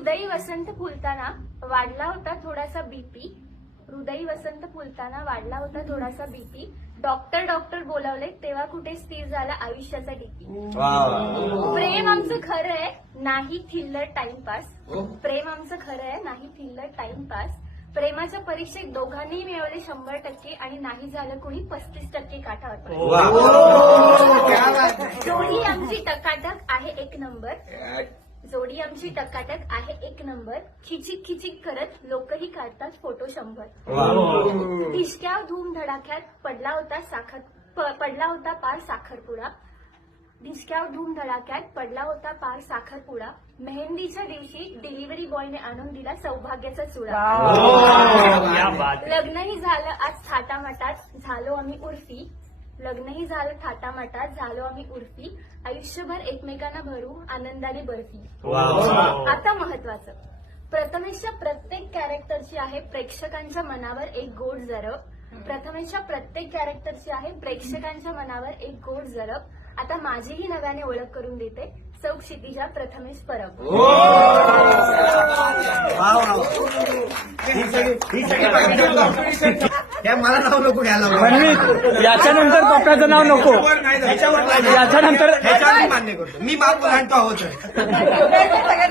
हृदयी वसंत फुलताना वाढला होता थोडासा बीपी हृदयी वसंत फुलताना वाढला होता थोडासा बीपी डॉक्टर डॉक्टर बोलावले तेव्हा कुठे स्थिर झाला आयुष्याचा डीपी प्रेम आमचं खरं आहे नाही थिल्लर टाइमपास हो. प्रेम आमचं खरं आहे नाही थिल्लर टाइमपास प्रेमाच्या परीक्षेत दोघांनी मिळवले शंभर टक्के आणि नाही झालं कोणी पस्तीस टक्के काठावर दोन्ही आमची टकाटक आहे एक नंबर जोडी आमची टकाटक आहे एक नंबर खिचिक खिचिक करत लोकही काढतात फोटो शंभर धूम धडाक्यात पडला होता साखर पडला होता पार साखरपुडा धूम धडाक्यात पडला होता पार साखरपुडा मेहंदीच्या दिवशी डिलिव्हरी बॉयने आणून दिला सौभाग्याचा चुडा लग्नही झालं आज थाटामाटात झालो आम्ही उर्फी लग्नही झालं थाटामाटात झालो आम्ही उर्फी आयुष्यभर एकमेकांना भरू आनंदाने बर्फी आता महत्वाचं प्रथमेशच्या प्रत्येक कॅरेक्टरची आहे प्रेक्षकांच्या मनावर एक गोड जरब प्रथमेशच्या प्रत्येक कॅरेक्टरची आहे प्रेक्षकांच्या मनावर एक गोड जरब आता माझीही नव्याने ओळख करून देते चौक क्षितिजा प्रथमेश परब हो! मला नाव नको घ्यायला म्हणून याच्यानंतर पप्प्याचं नाव नको याच्यानंतर मान्य मी बाप म्हणतो आहोत